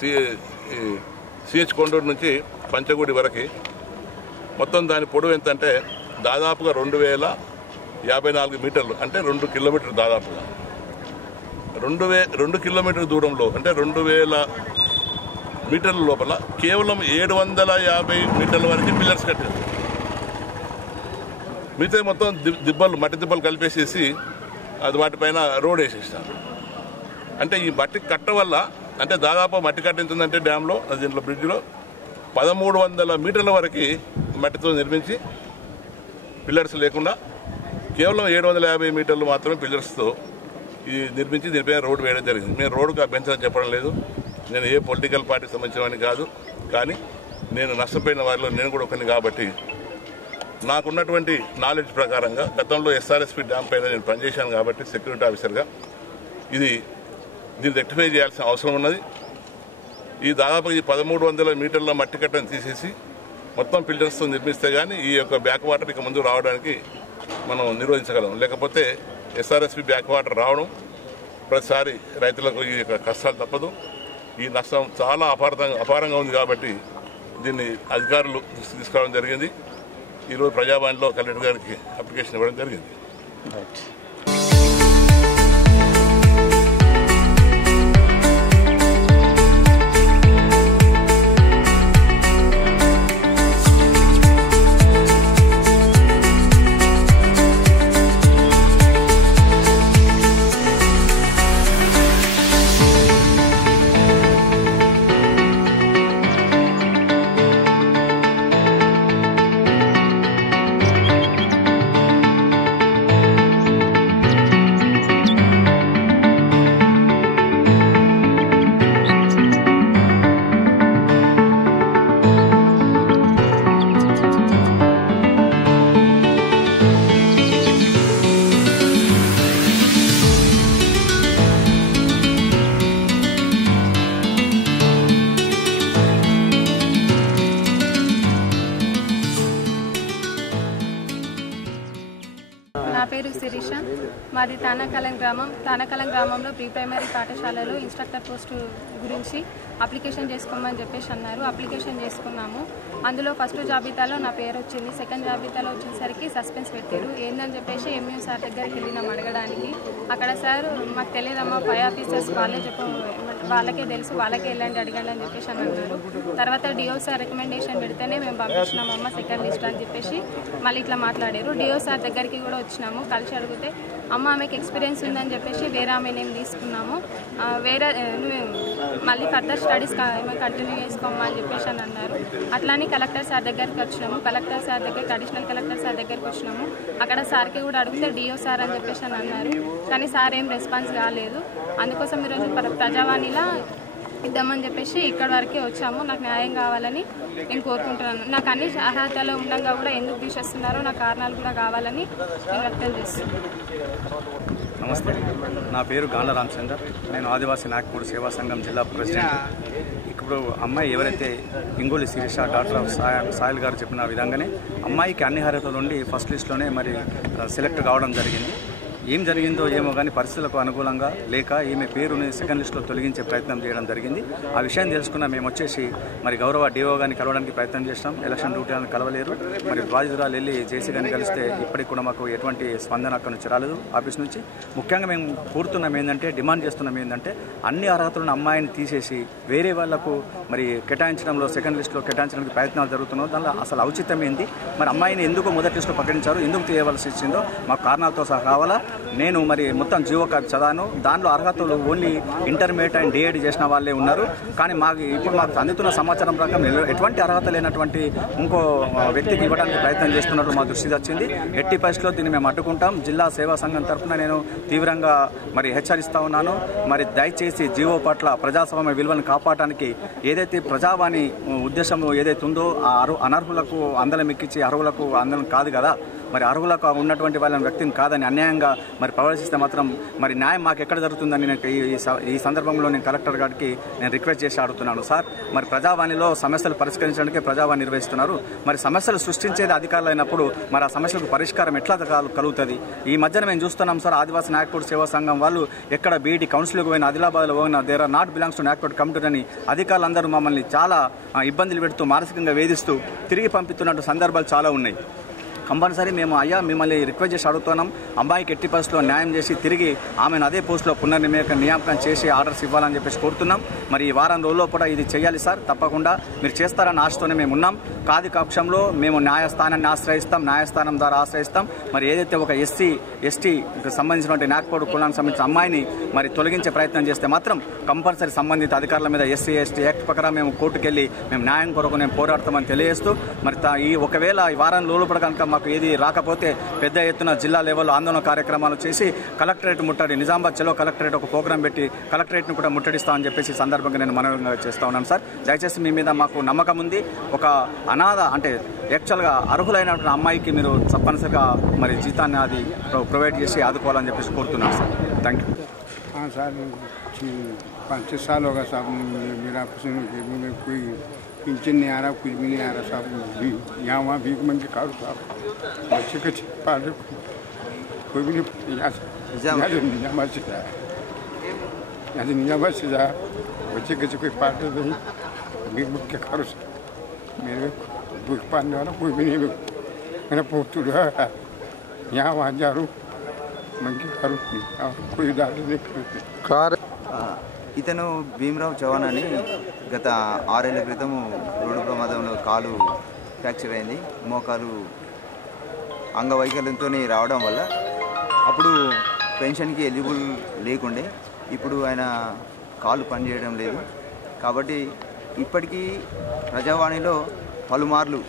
CH Konduru నుంచి పంచగుడి వరకు మొత్తం దాని పొడవు ఎంత అంటే దాదాపుగా 2054 మీటర్లు, అంటే 2 కిలోమీటర్లు. దాదాపుగా 2 కిలోమీటర్ల దూరంలో అంటే 2000 మీటర్ల లోపల కేవలం 750 మీటర్ల వరకు పిల్లర్స్ కట్టారు. మిగతా మొత్తం మట్టి దిబ్బలు కలిపేసేసి అది వాటిపైన రోడ్ వేసేసినారు. అంటే ఈ మట్టి కట్ట వల్ల అంటే దాదాపు మట్టి కట్టిందంటే డ్యాంలో దీంట్లో బ్రిడ్జ్లో 1300 మీటర్ల వరకు మట్టితో నిర్మించి పిల్లర్స్ లేకుండా కేవలం 750 మీటర్లు మాత్రమే పిల్లర్స్తో ఇది నిర్మించి దీనిపైన రోడ్డు వేయడం జరిగింది. నేను రోడ్డుకు అభ్యంతరం చెప్పడం లేదు. నేను ఏ పొలిటికల్ పార్టీకి సంబంధించినవని కాదు. కానీ నేను నష్టపోయిన వారిలో నేను కూడా ఒకరిని కాబట్టి నాకున్నటువంటి నాలెడ్జ్ ప్రకారంగా గతంలో ఎస్ఆర్ఎస్పీ డ్యామ్ పైన నేను పనిచేశాను కాబట్టి సెక్యూరిటీ ఆఫీసర్గా దీన్ని రెక్టిఫై చేయాల్సిన అవసరం ఉన్నది. ఈ దాదాపు 1300 మీటర్ల మట్టి కట్టను తీసేసి మొత్తం పిల్లర్స్తో నిర్మిస్తే కానీ ఈ యొక్క బ్యాక్ వాటర్ ఇక ముందు రావడానికి మనం నిరోధించగలం. లేకపోతే ఎస్ఆర్ఎస్పీ బ్యాక్ వాటర్ రావడం ప్రతిసారి రైతులకు ఈ యొక్క కష్టాలు తప్పదు. ఈ నష్టం చాలా అపారంగా ఉంది కాబట్టి దీన్ని అధికారులు దృష్టి తీసుకోవడం జరిగింది. ఈరోజు ప్రజావాణిలో కలెక్టర్ గారికి అప్లికేషన్ ఇవ్వడం జరిగింది. నా పేరు శిరీష. మాది తానాకలం గ్రామంలో ప్రీ ప్రైమరీ పాఠశాలలో ఇన్స్ట్రక్టర్ పోస్టు గురించి అప్లికేషన్ చేసుకోమని చెప్పేసి అన్నారు. అప్లికేషన్ చేసుకున్నాము. అందులో ఫస్ట్ జాబితాలో నా పేరు వచ్చింది. సెకండ్ జాబితాలో వచ్చేసరికి సస్పెన్స్ పెట్టారు. ఏందని చెప్పేసి ఎంఈఓ సార్ దగ్గరికి వెళ్ళినాం అడగడానికి. అక్కడ సార్ మాకు తెలియదమ్మా, పై ఆఫీసర్స్ వాళ్ళకే తెలుసు, వాళ్ళకే వెళ్ళండి అడగండి అని చెప్పేసి అని అన్నారు. తర్వాత డిఓ సార్ రికమెండేషన్ పెడితేనే మేము పంపించినామమ్మ సెకండ్ లిస్ట్ అని చెప్పేసి మళ్ళీ ఇట్లా మాట్లాడారు. డిఓ సార్ దగ్గరికి కూడా వచ్చినాము. కలిసి అడిగితే అమ్మ ఆమెకి ఎక్స్పీరియన్స్ ఉందని చెప్పేసి వేరే ఆమె నేను తీసుకున్నాము, మళ్ళీ ఫర్దర్ స్టడీస్ కంటిన్యూ చేసుకోమ్మా అని చెప్పేసి అని అన్నారు. అట్లానే కలెక్టర్ సార్ దగ్గరికి వచ్చినాము. కలెక్టర్ సార్ దగ్గరికి అడిషనల్ కలెక్టర్ సార్ దగ్గరికి వచ్చినాము. అక్కడ సార్కి కూడా అడిగితే డిఓ సార్ అని చెప్పేసి అని అన్నారు. కానీ సార్ ఏం రెస్పాన్స్ కాలేదు. అందుకోసం ఈరోజు ప్రజావాణిలా ఇద్దామని చెప్పేసి ఇక్కడ వరకే వచ్చాము. నాకు న్యాయం కావాలని నేను కోరుకుంటున్నాను. నాకు అన్ని అర్హతలు ఉండగా కూడా ఎందుకు తీసేస్తున్నారో నాకు కారణాలు కూడా కావాలని నేను వ్యక్తం చేస్తున్నాను. నమస్తే, నా పేరు గాండ్ల రామచందర్. నేను ఆదివాసీ నాయకుడు సేవా సంఘం జిల్లా ప్రెసిడెంట్. ఇప్పుడు అమ్మాయి ఎవరైతే ఇంగోలి శిరీష డాక్టర్ సాయిల్ గారు చెప్పిన విధంగానే అమ్మాయికి అన్ని అర్హతలు ఉండి ఫస్ట్ లిస్ట్లోనే మరి సెలెక్ట్ కావడం జరిగింది. ఏం జరిగిందో ఏమో కానీ పరిస్థితులకు అనుకూలంగా లేక ఈమె పేరుని సెకండ్ లిస్టులో తొలగించే ప్రయత్నం చేయడం జరిగింది. ఆ విషయం తెలుసుకున్న మేము వచ్చేసి మరి గౌరవ డిఓ గారిని కలవడానికి ప్రయత్నం చేస్తాం. ఎలక్షన్ డ్యూటీలను కలవలేరు. మరి బాధితురాలు వెళ్ళి జేసీ గారిని కలిస్తే ఇప్పటికి కూడా మాకు ఎటువంటి స్పందన అక్కడి నుంచి రాలేదు ఆఫీస్ నుంచి. ముఖ్యంగా మేము కోరుతున్నాం ఏంటంటే, డిమాండ్ చేస్తున్నాం ఏంటంటే, అన్ని అర్హతలను అమ్మాయిని తీసేసి వేరే వాళ్లకు మరి కేటాయించడంలో సెకండ్ లిస్టులో కేటాయించడానికి ప్రయత్నాలు జరుగుతున్నాయి. దానిలో అసలు ఔచిత్యం ఏంటి? మరి అమ్మాయిని ఎందుకు మొదటి లిస్టులో ప్రకటించారు, ఎందుకు తీయవలసి వచ్చిందో మాకు కారణాలతో సహా కావాలా. నేను మరి మొత్తం జీవో కాపీ చదివాను. దాంట్లో అర్హతలు ఓన్లీ ఇంటర్మీడియట్ అండ్ డిఎడ్ చేసిన వాళ్ళే ఉన్నారు. కానీ ఇప్పుడు మాకు అందుతున్న సమాచారం ప్రకారం ఎటువంటి అర్హత లేనటువంటి ఇంకో వ్యక్తికి ఇవ్వడానికి ప్రయత్నం చేస్తున్నట్లు మా దృష్టికి వచ్చింది. ఎట్టి పరిస్థితిలో దీన్ని మేము అడ్డుకుంటాం. జిల్లా సేవా సంఘం తరఫున నేను తీవ్రంగా మరి హెచ్చరిస్తా ఉన్నాను. మరి దయచేసి జీవో పట్ల ప్రజాస్వామ్య విలువలను కాపాడటానికి ఏదైతే ప్రజావాణి ఉద్దేశం ఏదైతే ఉందో ఆ అనర్హులకు అందలం ఎక్కించి అర్హులకు అందలం కాదు కదా, మరి అర్హులకు ఉన్నటువంటి వాళ్ళని వ్యక్తిని కాదని అన్యాయంగా మరి ప్రవేశిస్తే మాత్రం మరి న్యాయం మాకు ఎక్కడ జరుగుతుందని నేను ఈ సందర్భంలో నేను కలెక్టర్ గారికి నేను రిక్వెస్ట్ చేసి అడుగుతున్నాను. సార్, మరి ప్రజావాణిలో సమస్యలు పరిష్కరించడానికి ప్రజావాణి నిర్వహిస్తున్నారు. మరి సమస్యలు సృష్టించేది అధికారులు అయినప్పుడు మరి ఆ సమస్యలకు పరిష్కారం ఎట్లా కలుగుతుంది? ఈ మధ్యన మేము చూస్తున్నాం సార్, ఆదివాసీ నాయకుడు సేవా సంఘం వాళ్ళు ఎక్కడ బీఈడి కౌన్సిల్కి పోయిన ఆదిలాబాద్లో పోయిన there are not belongs to నాయకుడు కమిటీ అని అధికారులందరూ మమ్మల్ని చాలా ఇబ్బందులు పెడుతూ మానసికంగా వేధిస్తూ తిరిగి పంపిస్తున్నట్టు సందర్భాలు చాలా ఉన్నాయి. కంపల్సరీ మేము అయ్యా మిమ్మల్ని రిక్వెస్ట్ చేసి అడుగుతున్నాం, అమ్మాయికి ఎట్టి పరిస్థితుల్లో న్యాయం చేసి తిరిగి ఆమెను అదే పోస్టులో నియామకం చేసి ఆర్డర్స్ ఇవ్వాలని చెప్పేసి కోరుతున్నాం. మరి ఈ వారం రోజుల్లో కూడా ఇది చేయాలి సార్, తప్పకుండా మీరు చేస్తారని ఆశతోనే మేము ఉన్నాం. కాది పక్షంలో మేము న్యాయస్థానాన్ని ఆశ్రయిస్తాం, న్యాయస్థానం ద్వారా ఆశ్రయిస్తాం. మరి ఏదైతే ఒక ఎస్టీకి సంబంధించినటువంటి నాగ్పూర్ కులానికి సంబంధించిన అమ్మాయిని మరి తొలగించే ప్రయత్నం చేస్తే మాత్రం కంపల్సరీ సంబంధిత అధికారుల మీద ఎస్సీ ఎస్టీ యాక్ట్ ప్రకారం మేము కోర్టుకెళ్ళి మేము న్యాయం కొరకు మేము పోరాడతామని తెలియజేస్తూ మరి ఒకవేళ ఈ వారం లోపల కనుక మాకు ఏది రాకపోతే పెద్ద ఎత్తున జిల్లా లెవెల్లో ఆందోళన కార్యక్రమాలు చేసి కలెక్టరేట్ ముట్టడి, నిజామాబాద్ చలో కలెక్టరేట్ ఒక ప్రోగ్రాం పెట్టి కలెక్టరేట్ను కూడా ముట్టడిస్తామని చెప్పేసి సందర్భంగా నేను మనవి చేస్తూ ఉన్నాను సార్. దయచేసి మీ మీద మాకు నమ్మకం ఉంది. ఒక అనాథ అంటే యాక్చువల్గా అర్హులైనటువంటి అమ్మాయికి మీరు తప్పనిసరిగా మరి జీతాన్ని అది ప్రొవైడ్ చేసి ఆదుకోవాలని చెప్పేసి కోరుతున్నాను సార్. Thank you. సార్ 5 साल होगा साहब मेरा कोई पेंशन नहीं आ रहा, कुछ भी नहीं आ रहा साहब. यहाँ वहाँ भीख मंग के कारो साहब, बच्चे के पाल कोई भी नहीं. यहाँ से निजामाबाद से जाए बच्चे के कोई पाल नहीं, भीख मंग के कारो साहब. मेरे भूख पालने वाला कोई भी नहीं. मेरा पोत रहा है, यहाँ वहाँ जा रू मंगी कारो, कोई डाल नहीं कार. ఇతను భీమరావు చౌహాన్ అని గత 6 ఏళ్ల క్రితం రోడ్డు ప్రమాదంలో కాలు ఫ్రాక్చర్ అయింది. మోకాలు అంగవైకల్యంతో రావడం వల్ల అప్పుడు పెన్షన్కి ఎలిజిబుల్ లేకుండే. ఇప్పుడు ఆయన కాలు పనిచేయడం లేదు. కాబట్టి ఇప్పటికీ ప్రజావాణిలో పలుమార్లు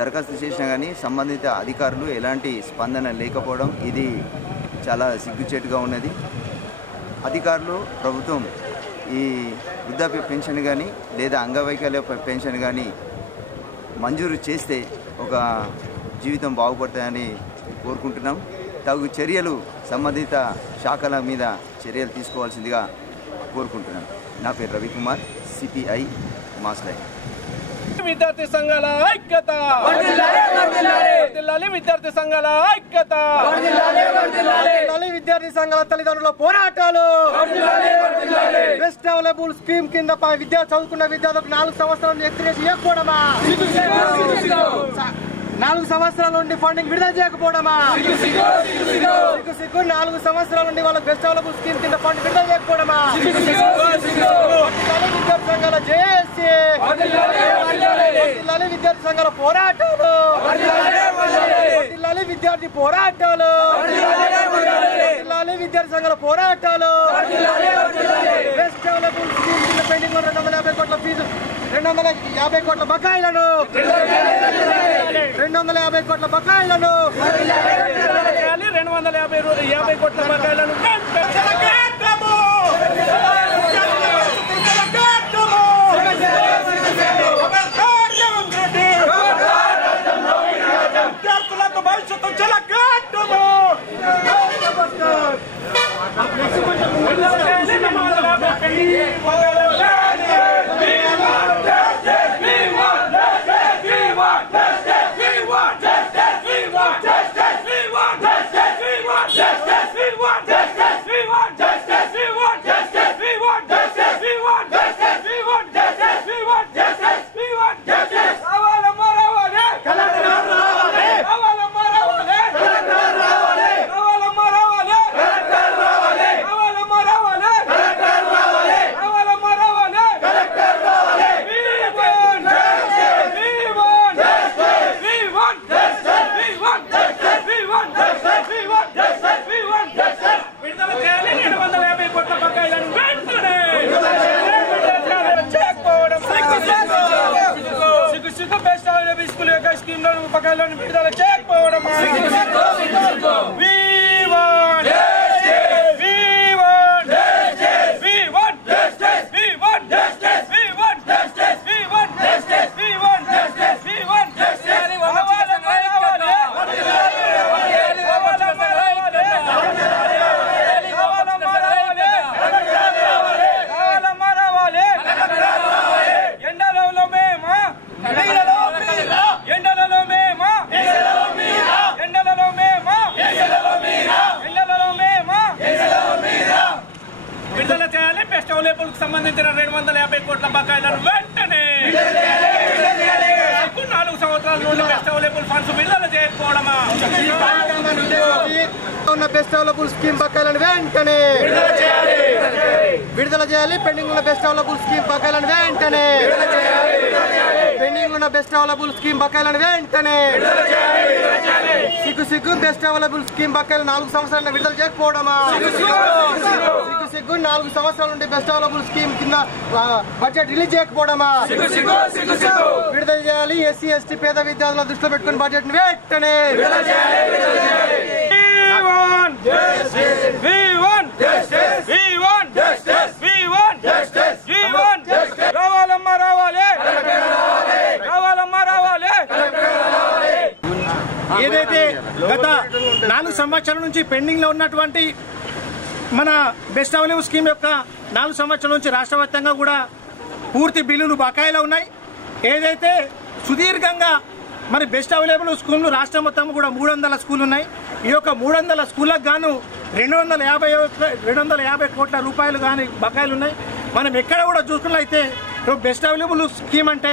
దరఖాస్తు చేసినా కానీ సంబంధిత అధికారులు ఎలాంటి స్పందన లేకపోవడం ఇది చాలా సిగ్గుచేటుగా ఉన్నది. అధికారులు ప్రభుత్వం ఈ వృద్ధాప్య పెన్షన్ కానీ లేదా అంగవైకల్య పెన్షన్ కానీ మంజూరు చేస్తే ఒక జీవితం బాగుపడతాయని కోరుకుంటున్నాం. తగు చర్యలు సంబంధిత శాఖల మీద చర్యలు తీసుకోవాల్సిందిగా కోరుకుంటున్నాం. నా పేరు రవికుమార్, సిపిఐ మాస్లై. విద్యార్థి సంఘాల ఐక్యత, విద్యార్థి సంఘాల ఐక్యత, విద్యార్థి సంఘాల తల్లిదండ్రుల పోరాటాలు. బెస్ట్ అవైలబుల్ స్కీమ్ కింద చదువుకున్న విద్యార్థులకు 4 సంవత్సరాల ఎక్స్పీరియన్స్ ఇవ్వకపోవడమా, 4 సంవత్సరాల నుండి ఫండింగ్ విడుదల చేయకపోవడమా, సిగ్గు 4 సంవత్సరాల నుండి వాళ్ళకి బెస్ట్ అవైలబుల్ స్కీమ్ కింద ఫండ్ విడుదల చేయకపోవడమా. విద్యార్థి సంఘాల జేఏసీ, విద్యార్థి సంఘాల పోరాటాలు, విద్యార్థి పోరాటాలు, విద్యార్థి సంఘాల పోరాటాలు. బెస్ట్ అవైలబుల్ స్కీమ్ కింద పెండింగ్ 250 కోట్ల ఫీజు, 250 కోట్ల బకాయిలను, 250 కోట్ల బకాయిలను, 250 కోట్ల బకాయిలను భవిష్యత్తు చెలగాటము. ఉన్న బెస్ట్ అవైలబుల్ స్కీమ్ బకాయిలను వెంటనే విడుదల చేయాలి. పెండింగ్ ఉన్న బెస్ట్ అవైలబుల్ స్కీమ్ బకాయిలను వెంటనే పెండింగ్ ఉన్న బెస్ట్ అవైలబుల్ స్కీమ్ బకాయిలను వెంటనే సిగ్గు బెస్ట్ అవైలబుల్ స్కీమ్ బకాయిలు 4 సంవత్సరాల విడుదల చేయకపోవడమా? సిగ్గు 4 సంవత్సరాల నుండి బెస్ట్ అవైలబుల్ స్కీమ్ కింద బడ్జెట్ రిలీజ్ చేయకపోవడమా? విడుదల చేయాలి. ఎస్సీ ఎస్టీ పేద విద్యార్థుల దృష్టిలో పెట్టుకుని బడ్జెట్ వెంటనే ఏదైతే గత 4 సంవత్సరాల నుంచి పెండింగ్ లో ఉన్నటువంటి మన బెస్ట్ అవైలబుల్ స్కీమ్ యొక్క 4 సంవత్సరాల నుంచి రాష్ట్ర వ్యాప్తంగా కూడా పూర్తి బిల్లులు బకాయిలో ఉన్నాయి. ఏదైతే సుదీర్ఘంగా మరి బెస్ట్ అవైలబుల్ స్కూళ్ళు రాష్ట్రం మొత్తం కూడా 300 స్కూళ్ళు ఉన్నాయి. ఈ యొక్క 300 స్కూళ్ళకు గాను 250 కోట్ల రూపాయలు కానీ బకాయిలు ఉన్నాయి. మనం ఎక్కడ కూడా చూసుకున్నట్లయితే బెస్ట్ అవైలబుల్ స్కీమ్ అంటే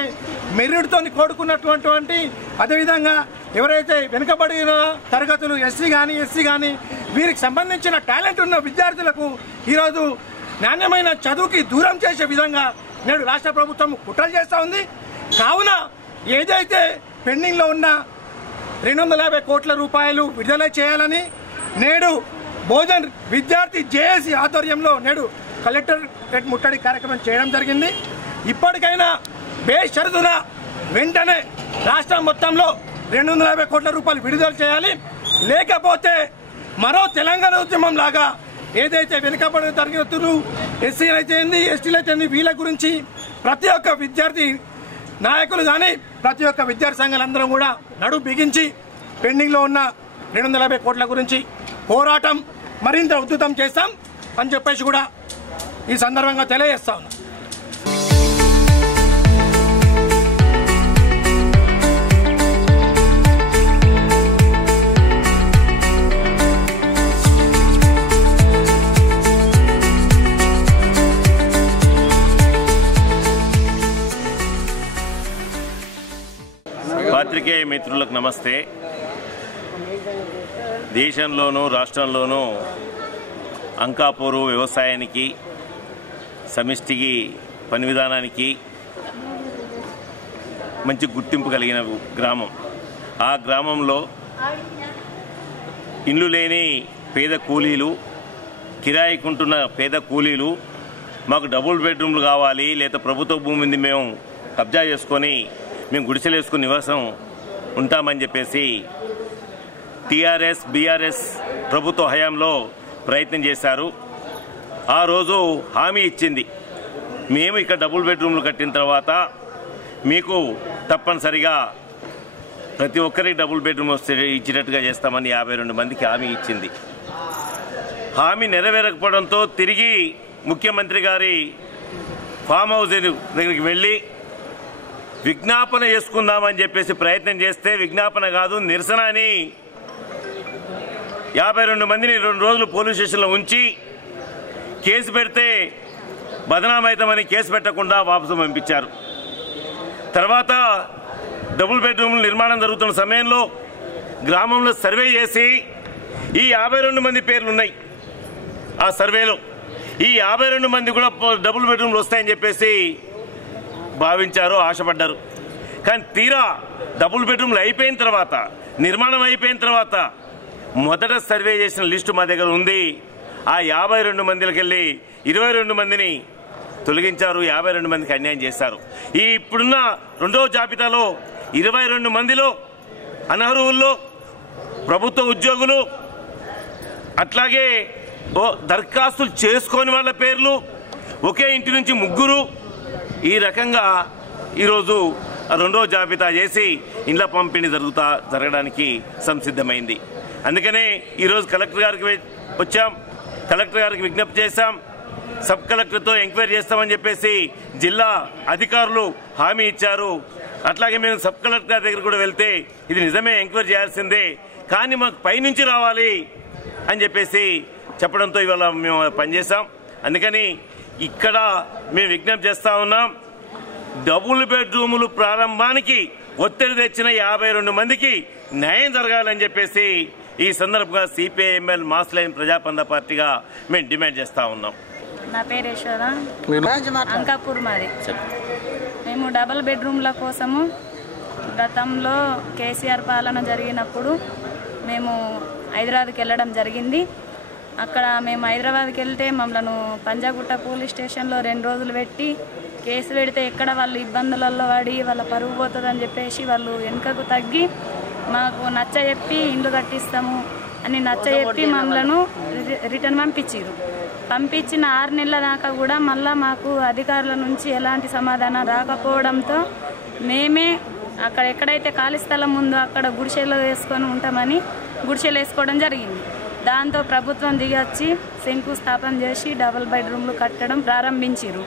మెరిట్తో కూడుకున్నటువంటి అదేవిధంగా ఎవరైతే వెనుకబడిన తరగతులు ఎస్సీ కానీ వీరికి సంబంధించిన టాలెంట్ ఉన్న విద్యార్థులకు ఈరోజు నాణ్యమైన చదువుకి దూరం చేసే విధంగా నేడు రాష్ట్ర ప్రభుత్వం కుట్రలు చేస్తూ ఉంది. కావున ఏదైతే పెండింగ్లో ఉన్న 250 కోట్ల రూపాయలు విడుదల చేయాలని నేడు బోధన్ విద్యార్థి జేఏసీ ఆధ్వర్యంలో నేడు కలెక్టరేట్ ముట్టడి కార్యక్రమం చేయడం జరిగింది. ఇప్పటికైనా బేషరతున వెంటనే రాష్ట్రం మొత్తంలో 250 కోట్ల రూపాయలు విడుదల చేయాలి. లేకపోతే మరో తెలంగాణ ఉద్యమం లాగా ఏదైతే వెనుకబడిన తరగతులు ఎస్సీలు అయితే ఎస్టీలు అయితే వీళ్ళ గురించి ప్రతి ఒక్క విద్యార్థి నాయకులు కానీ ప్రతి ఒక్క విద్యార్థి సంఘాలందరం కూడా నడుం బిగించి పెండింగ్లో ఉన్న 250 కోట్ల గురించి పోరాటం మరింత ఉధృతం చేస్తాం అని చెప్పేసి కూడా ఈ సందర్భంగా తెలియజేస్తా ఉన్నాం. పాత్రికేయ మిత్రులకు నమస్తే. దేశంలోనూ రాష్ట్రంలోనూ అంకాపూరు వ్యవసాయానికి సమిష్టికి పని విధానానికి మంచి గుర్తింపు కలిగిన గ్రామం. ఆ గ్రామంలో ఇల్లు లేని పేద కూలీలు, కిరాయికుంటున్న పేద కూలీలు మాకు డబుల్ బెడ్రూమ్లు కావాలి, లేదా ప్రభుత్వ భూమిని మేము కబ్జా చేసుకొని మేము గుడిసెలు వేసుకుని నివాసం ఉంటామని చెప్పేసి టీఆర్ఎస్ బీఆర్ఎస్ ప్రభుత్వ హయాంలో ప్రయత్నం చేశారు. ఆ రోజు హామీ ఇచ్చింది, మేము ఇక్కడ డబుల్ బెడ్రూమ్లు కట్టిన తర్వాత మీకు తప్పనిసరిగా ప్రతి ఒక్కరికి డబుల్ బెడ్రూమ్ ఇచ్చినట్టుగా చేస్తామని 52 మందికి హామీ ఇచ్చింది. హామీ నెరవేరకపోవడంతో తిరిగి ముఖ్యమంత్రి గారి ఫామ్ హౌస్ దగ్గరికి వెళ్ళి విజ్ఞాపన చేసుకుందామని చెప్పేసి ప్రయత్నం చేస్తే, విజ్ఞాపన కాదు నిరసన అని 52 మందిని 2 రోజులు పోలీస్ స్టేషన్లో ఉంచి కేసు పెడితే బదనామైతామని కేసు పెట్టకుండా వాపసు పంపించారు. తర్వాత డబుల్ బెడ్రూమ్ల నిర్మాణం జరుగుతున్న సమయంలో గ్రామంలో సర్వే చేసి ఈ 52 మంది పేర్లు ఉన్నాయి ఆ సర్వేలో. ఈ 52 మంది కూడా డబుల్ బెడ్రూమ్లు వస్తాయని చెప్పేసి భావించారు, ఆశపడ్డారు. కానీ తీరా డబుల్ బెడ్రూమ్లు అయిపోయిన తర్వాత, నిర్మాణం అయిపోయిన తర్వాత మొదట సర్వే చేసిన లిస్టు మా దగ్గర ఉంది. ఆ 52 మందికి వెళ్ళి 22 మందిని తొలగించారు, 52 మందికి అన్యాయం చేశారు. ఈ ఇప్పుడున్న రెండవ జాబితాలో 22 మందిలో అనర్హుల్లో ప్రభుత్వ ఉద్యోగులు, అట్లాగే దరఖాస్తులు చేసుకోని వాళ్ళ పేర్లు, ఒకే ఇంటి నుంచి 3, ఈ రకంగా ఈరోజు రెండో జాబితా చేసి ఇండ్ల పంపిణీ జరగడానికి సంసిద్ధమైంది. అందుకనే ఈరోజు కలెక్టర్ గారికి వచ్చాం, కలెక్టర్ గారికి విజ్ఞప్తి చేశాం, సబ్ కలెక్టర్తో ఎంక్వైరీ చేస్తామని చెప్పేసి జిల్లా అధికారులు హామీ ఇచ్చారు. అట్లాగే మేము సబ్ కలెక్టర్ గారి దగ్గర కూడా వెళ్తే ఇది నిజమే, ఎంక్వైరీ చేయాల్సిందే, కానీ మాకు పైనుంచి రావాలి అని చెప్పేసి చెప్పడంతో ఇవాళ మేము పనిచేసాం. అందుకని ఇక్కడ మేము విజ్ఞప్తి చేస్తా ఉన్నాం, డబుల్ బెడ్రూములు ప్రారంభానికి ఒత్తిడి తెచ్చిన 52 మందికి న్యాయం జరగాలని చెప్పేసి ఈ సందర్భంగా సిపిఐఎంఎల్ మాస్ లైన్ ప్రజాపంద పార్టీగా మేము డిమాండ్ చేస్తూ ఉన్నాం. నా పేరు యశోద, అంకాపూర్ మాది. మేము డబుల్ బెడ్రూమ్ల కోసము గతంలో కేసీఆర్ పాలన జరిగినప్పుడు మేము హైదరాబాద్కి వెళ్ళడం జరిగింది. అక్కడ మేము హైదరాబాద్కి వెళ్తే మమ్మల్ని పంజాగుట్ట పోలీస్ స్టేషన్లో 2 రోజులు పెట్టి కేసు పెడితే ఎక్కడ వాళ్ళు ఇబ్బందులలో పడి వాళ్ళ పరుగు పోతుందని చెప్పేసి వాళ్ళు వెనుకకు తగ్గి మాకు నచ్చజెప్పి ఇండ్లు కట్టిస్తాము అని నచ్చజెప్పి మమ్మల్ని రిటర్న్ పంపించిన 6 నెలల దాకా కూడా మళ్ళీ మాకు అధికారుల నుంచి ఎలాంటి సమాధానం రాకపోవడంతో మేమే అక్కడ ఎక్కడైతే ఖాళీ స్థలం ఉందో అక్కడ గుడిసెలు వేసుకొని ఉంటామని గుడిసెలు వేసుకోవడం జరిగింది. దాంతో ప్రభుత్వం దిగొచ్చి శంకుస్థాపన చేసి డబుల్ బెడ్రూమ్లు కట్టడం ప్రారంభించారు.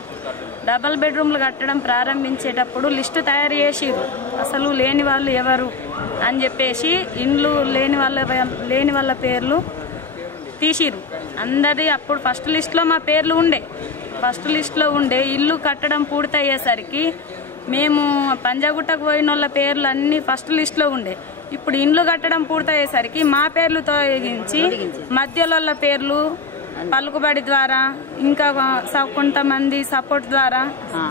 డబుల్ బెడ్రూమ్లు కట్టడం ప్రారంభించేటప్పుడు లిస్టు తయారు చేసిరు. అసలు లేని వాళ్ళు ఎవరు అని చెప్పేసి ఇండ్లు లేని వాళ్ళ పేర్లు తీసిరు. అందరి అప్పుడు ఫస్ట్ లిస్టులో మా పేర్లు ఉండే ఇల్లు కట్టడం పూర్తయ్యేసరికి మేము పంజాగుట్టకు పోయిన వాళ్ళ పేర్లు అన్నీ ఫస్ట్ లిస్టులో ఉండే. ఇప్పుడు ఇండ్లు కట్టడం పూర్తయ్యేసరికి మా పేర్లు తొలగించి మధ్యలో పేర్లు పలుకుబడి ద్వారా ఇంకా కొంతమంది సపోర్ట్ ద్వారా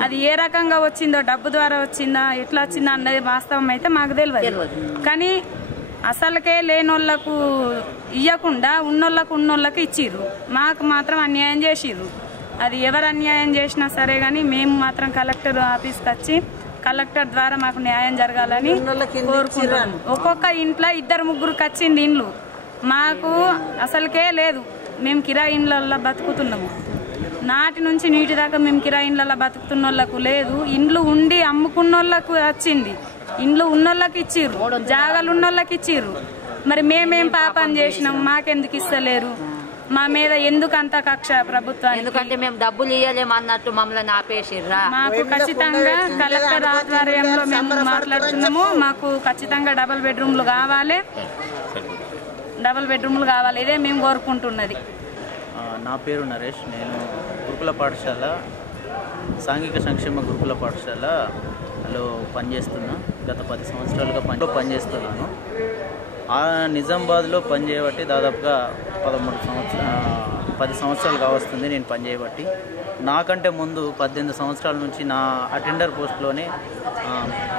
అది ఏ రకంగా వచ్చిందో, డబ్బు ద్వారా వచ్చిందా ఎట్లా వచ్చిందా అన్నది వాస్తవం అయితే మాకు తెలియదు. కానీ అసలుకే లేనోళ్లకు ఇవ్వకుండా ఉన్నోళ్ళకు ఇచ్చిర్రు. మాకు మాత్రం అన్యాయం చేసిర్రు. అది ఎవరు అన్యాయం చేసినా సరే కానీ మేము మాత్రం కలెక్టర్ ఆఫీస్కి వచ్చి కలెక్టర్ ద్వారా మాకు న్యాయం జరగాలని కోరుకుంటున్నాం. ఒక్కొక్క ఇంట్లో 2-3 వచ్చింది ఇండ్లు, మాకు అసలుకే లేదు. మేము కిరాయి ఇండ్లల్లో బతుకుతున్నాము. నాటి నుంచి నీటి దాకా మేము కిరాయి ఇండ్లల్లో బతుకుతున్న వాళ్ళకు లేదు. ఇండ్లు ఉండి అమ్ముకున్న వాళ్ళకు వచ్చింది. ఇండ్లు ఉన్నోళ్ళకి ఇచ్చిర్రు, జాగాలు ఉన్నోళ్ళకి ఇచ్చిర్రు. మరి మేమేం పాపం చేసినాం, మాకెందుకు ఇస్తలేరు? మా మీద ఎందుకు అంత కక్ష ప్రభుత్వానికి? ఎందుకంటే మేము డబ్బులు ఇవ్వలేము అన్నట్టు మమ్మల్ని ఆపేసిర్రా. మాకు ఖచ్చితంగా కలెక్టర్ ఆధ్వర్యంలో మేము మాట్లాడుతున్నాము. మాకు ఖచ్చితంగా డబుల్ బెడ్రూమ్లు కావాలి. ఇదే మేము కోరుకుంటున్నది. నా పేరు నరేష్. నేను గురుకుల పాఠశాల సాంఘిక సంక్షేమ గురుకుల పాఠశాలలో పనిచేస్తున్నా. గత 10 సంవత్సరాలుగా పనిచేస్తున్నాను. నిజామాబాద్లో పనిచేయబట్టి దాదాపుగా 10 సంవత్సరాలు కావస్తుంది నేను పనిచేయబట్టి. నాకంటే ముందు 18 సంవత్సరాల నుంచి నా అటెండర్ పోస్ట్లోనే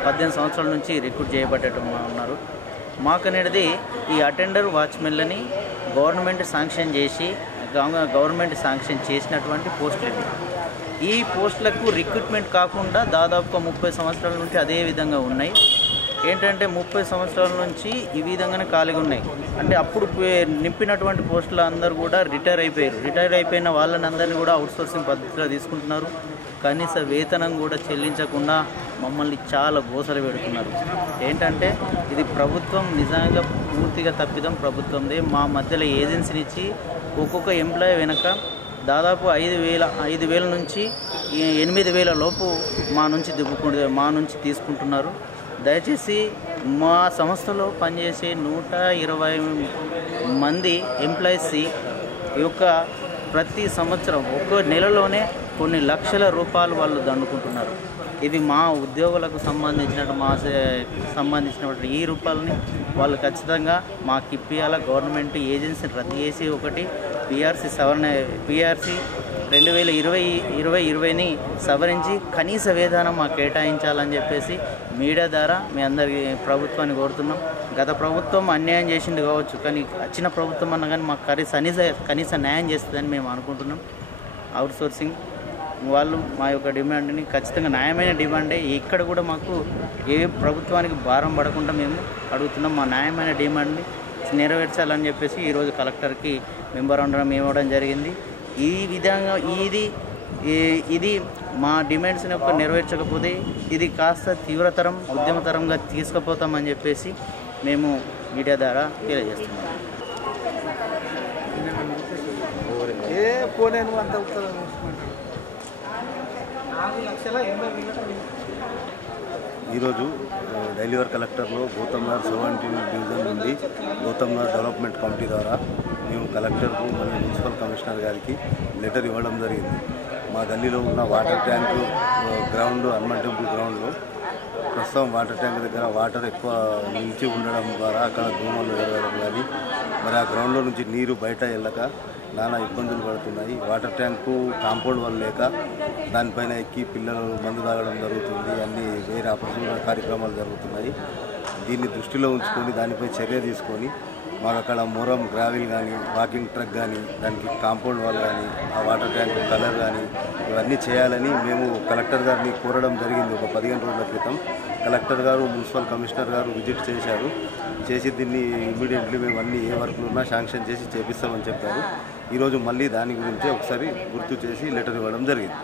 18 సంవత్సరాల నుంచి రిక్రూట్ చేయబడ్డట్టు ఉన్నారు. మాకనేది ఈ అటెండర్ వాచ్మెన్లని గవర్నమెంట్ శాంక్షన్ చేసినటువంటి పోస్టులు ఇవి. ఈ పోస్టులకు రిక్రూట్మెంట్ కాకుండా దాదాపుగా 30 సంవత్సరాల నుంచి అదే విధంగా ఉన్నాయి. ఏంటంటే 30 సంవత్సరాల నుంచి ఈ విధంగానే ఖాళీగా ఉన్నాయి. అంటే అప్పుడు నింపినటువంటి పోస్టులు అందరూ కూడా రిటైర్ అయిపోయిన వాళ్ళని అందరినీ కూడా అవుట్సోర్సింగ్ పద్ధతిలో తీసుకుంటున్నారు. కనీస వేతనం కూడా చెల్లించకుండా మమ్మల్ని చాలా గోసలు పెడుతున్నారు. ఏంటంటే ఇది ప్రభుత్వం నిజంగా పూర్తిగా తప్పిదం ప్రభుత్వందే. మా మధ్యలో ఏజెన్సీని ఇచ్చి ఒక్కొక్క ఎంప్లాయీ వెనక దాదాపు 5,000 నుంచి 8,000 లోపు మా నుంచి తీసుకుంటున్నారు. దయచేసి మా సంస్థలో పనిచేసే 120 మంది ఎంప్లాయీస్ యొక్క ప్రతి సంవత్సరం ఒక్క నెలలోనే కొన్ని లక్షల రూపాయలు వాళ్ళు దండుకుంటున్నారు. ఇది మా ఉద్యోగులకు సంబంధించినటువంటి ఈ రూపాయలని వాళ్ళు ఖచ్చితంగా మాకు ఇప్పియాల. గవర్నమెంట్ ఏజెన్సీని రద్దు చేసి ఒకటి పిఆర్సీ 2020ని సవరించి కనీస వేతనం మాకు కేటాయించాలని చెప్పేసి మీడియా ద్వారా మీ అందరికీ ప్రభుత్వాన్ని కోరుతున్నాం. గత ప్రభుత్వం అన్యాయం చేసింది కావచ్చు, కానీ వచ్చిన ప్రభుత్వం అన్నా కానీ మాకు కనీస న్యాయం చేస్తుందని మేము అనుకుంటున్నాం. అవుట్సోర్సింగ్ వాళ్ళు మా యొక్క డిమాండ్ని ఖచ్చితంగా న్యాయమైన డిమాండే. ఇక్కడ కూడా మాకు ఏ ప్రభుత్వానికి భారం పడకుండా మేము అడుగుతున్నాం. మా న్యాయమైన డిమాండ్ని నెరవేర్చాలని చెప్పేసి ఈరోజు కలెక్టర్కి మెమోరాండం ఇవ్వడం జరిగింది. ఈ విధంగా ఇది మా డిమాండ్స్ని నెరవేర్చకపోతే ఇది కాస్త తీవ్రతరం ఉద్యమతరంగా తీసుకుపోతామని చెప్పేసి మేము మీడియా ద్వారా తెలియజేస్తున్నాం. ఈరోజు డైలీవర్ కలెక్టర్లో గౌతమ్నగర్ 17 డివిజన్ నుండి గౌతమ్నగర్ డెవలప్మెంట్ కమిటీ ద్వారా మేము కలెక్టర్కు మరియు మున్సిపల్ కమిషనర్ గారికి లెటర్ ఇవ్వడం జరిగింది. మా గల్లీలో ఉన్న water tank ground, Hanuman temple గ్రౌండ్లో ప్రస్తుతం వాటర్ ట్యాంక్ దగ్గర వాటర్ ఎక్కువ నిలిచి ఉండడం ద్వారా అక్కడ దోమలు జరగడం కానీ మరి ఆ గ్రౌండ్లో నుంచి నీరు బయట వెళ్ళక నానా ఇబ్బందులు పడుతున్నాయి. వాటర్ ట్యాంకు కాంపౌండ్ వల్ల లేక దానిపైన ఎక్కి పిల్లలు మందు తాగడం జరుగుతుంది. అన్ని వేరే అపరిశుభ్ర కార్యక్రమాలు జరుగుతున్నాయి. దీన్ని దృష్టిలో ఉంచుకొని దానిపై చర్య తీసుకొని మాకు అక్కడ మొరం గ్రావిల్ కానీ వాకింగ్ ట్రక్ కానీ దానికి కాంపౌండ్ వాల్ కానీ ఆ వాటర్ ట్యాంక్ కలర్ కానీ ఇవన్నీ చేయాలని మేము కలెక్టర్ గారిని కోరడం జరిగింది. ఒక 15 రోజుల క్రితం కలెక్టర్ గారు మున్సిపల్ కమిషనర్ గారు విజిట్ చేశారు. చేసి దీన్ని ఇమ్మీడియట్లీ మేము అన్ని ఏ వర్క్లు ఉన్నా శాంక్షన్ చేసి చేపిస్తామని చెప్పారు. ఈరోజు మళ్ళీ దాని గురించి ఒకసారి గుర్తు చేసి లెటర్ ఇవ్వడం జరిగింది.